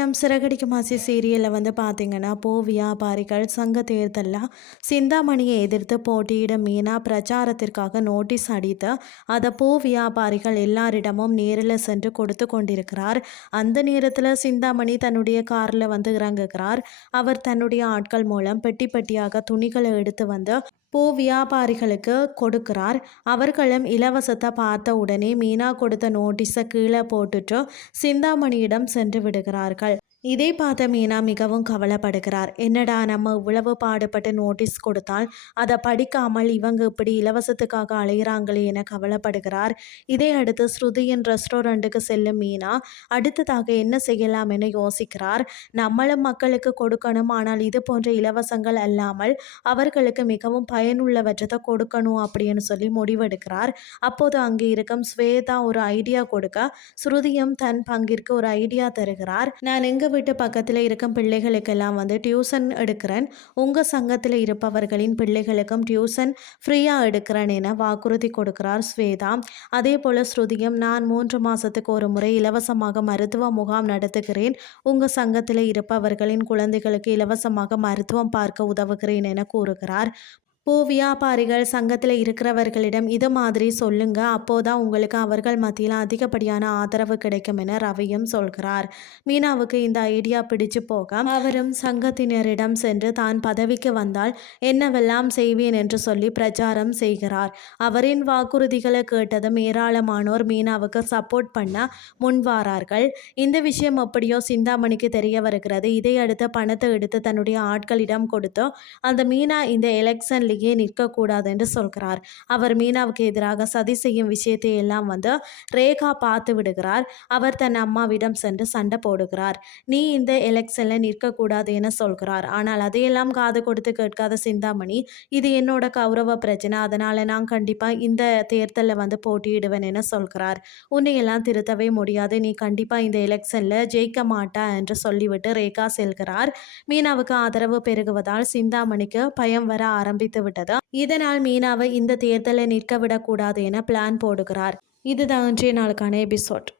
தினம் சிறகடிக்கும் ஆசை சீரியலில் பார்த்தீங்கன்னா பூ வியாபாரிகள் சங்க தேர்தலில் சிந்தாமணியை எதிர்த்து போட்டியிடும் மீனா பிரச்சாரத்திற்காக நோட்டீஸ் அடித்து அதை பூ வியாபாரிகள் எல்லாரிடமும் நேரில் சென்று கொடுத்து கொண்டிருக்கிறார். அந்த நேரத்தில் சிந்தாமணி தன்னுடைய காரில் இறங்குகிறார். அவர் தன்னுடைய ஆட்கள் மூலம் பெட்டி பெட்டியாக துணிகளை எடுத்து பூ வியாபாரிகளுக்கு கொடுக்கிறார். அவர்களும் இலவசத்தை பார்த்த உடனே மீனா கொடுத்த நோட்டீஸை கீழே போட்டுட்டு சிந்தாமணியிடம் சென்று விடுகிறார்கள். இதை பார்த்த மீனா மிகவும் கவலைப்படுகிறார். என்னடா நம்ம இவ்வளவு பாடுபட்டு நோட்டீஸ் கொடுத்தால் அதை படிக்காமல் இவங்க இப்படி இலவசத்துக்காக அலைகிறாங்களே என கவலைப்படுகிறார். இதை அடுத்து ஸ்ருதியின் ரெஸ்டாரண்ட்டுக்கு செல்லும் மீனா அடுத்ததாக என்ன செய்யலாம் என யோசிக்கிறார். நம்மளும் மக்களுக்கு கொடுக்கணும், ஆனால் இது போன்ற இலவசங்கள் அல்லாமல் அவர்களுக்கு மிகவும் பயனுள்ளவற்றத்தை கொடுக்கணும் அப்படின்னு சொல்லி முடிவெடுக்கிறார். அப்போது அங்கே இருக்கும் ஸ்வேதா ஒரு ஐடியா கொடுக்க ஸ்ருதியும் தன் பங்கிற்கு ஒரு ஐடியா தருகிறார். நான் எங்க வீட்டு பக்கத்தில் இருக்கும் பிள்ளைகளுக்கெல்லாம் டியூஷன் எடுக்கிறேன், உங்கள் சங்கத்தில் இருப்பவர்களின் பிள்ளைகளுக்கும் டியூஷன் ஃப்ரீயாக எடுக்கிறேன் என வாக்குறுதி கொடுக்கிறார் ஸ்வேதா. அதே போல் ஸ்ருதியும் நான் 3 மாதத்துக்கு ஒரு முறை இலவசமாக மருத்துவ முகாம் நடத்துகிறேன், உங்கள் சங்கத்தில் இருப்பவர்களின் குழந்தைகளுக்கு இலவசமாக மருத்துவம் பார்க்க உதவுகிறேன் என கூறுகிறார். பூ வியாபாரிகள் சங்கத்தில் இருக்கிறவர்களிடம் இது மாதிரி சொல்லுங்க, அப்போதான் உங்களுக்கு அவர்கள் மத்தியில் அதிகப்படியான ஆதரவு கிடைக்கும் என ரவியும் சொல்கிறார். மீனாவுக்கு இந்த ஐடியா பிடிச்சு போக அவரும் சங்கத்தினரிடம் சென்று தான் பதவிக்கு வந்தால் என்னவெல்லாம் செய்வேன் என்று சொல்லி பிரச்சாரம் செய்கிறார். அவரின் வாக்குறுதிகளை கேட்டதும் ஏராளமானோர் மீனாவுக்கு சப்போர்ட் பண்ண முன்வாரார்கள். இந்த விஷயம் எப்படியோ சிந்தாமணிக்கு தெரிய வருகிறது. இதையடுத்து பணத்தை எடுத்து தன்னுடைய ஆட்களிடம் கொடுத்து அந்த மீனா இந்த எலெக்ஷன் நிற்கக்கூடாது என்று சொல்கிறார். அவர் மீனாவுக்கு எதிராக சதி செய்யும் விஷயத்தை எல்லாம் ரேகா பார்த்து விடுகிறார். அவர் தன் அம்மாவிடம் சென்று சண்டை போடுகிறார். நீ இந்த எலெக்ஷன்ல நிற்கக்கூடாது என சொல்கிறார். ஆனால் அதையெல்லாம் காது கொடுத்து கேட்காத சிந்தாமணி, இது என்னோட கௌரவ பிரச்சனை, அதனால நான் கண்டிப்பா இந்த தேர்தலில் போட்டியிடுவேன் என சொல்கிறார். உன்னையெல்லாம் திருத்தவே முடியாது, நீ கண்டிப்பா இந்த எலெக்ஷன்ல ஜெயிக்க மாட்டா என்று சொல்லிவிட்டு ரேகா செல்கிறார். மீனாவுக்கு ஆதரவு பெருகுவதால் சிந்தாமணிக்கு பயம் வர ஆரம்பித்து விட்டது. இதனால் மீனாவை இந்த தேர்தலை நிற்க விடக்கூடாது என பிளான் போடுகிறார். இதுதான் இன்றைய நாளுக்கான எபிசோட்.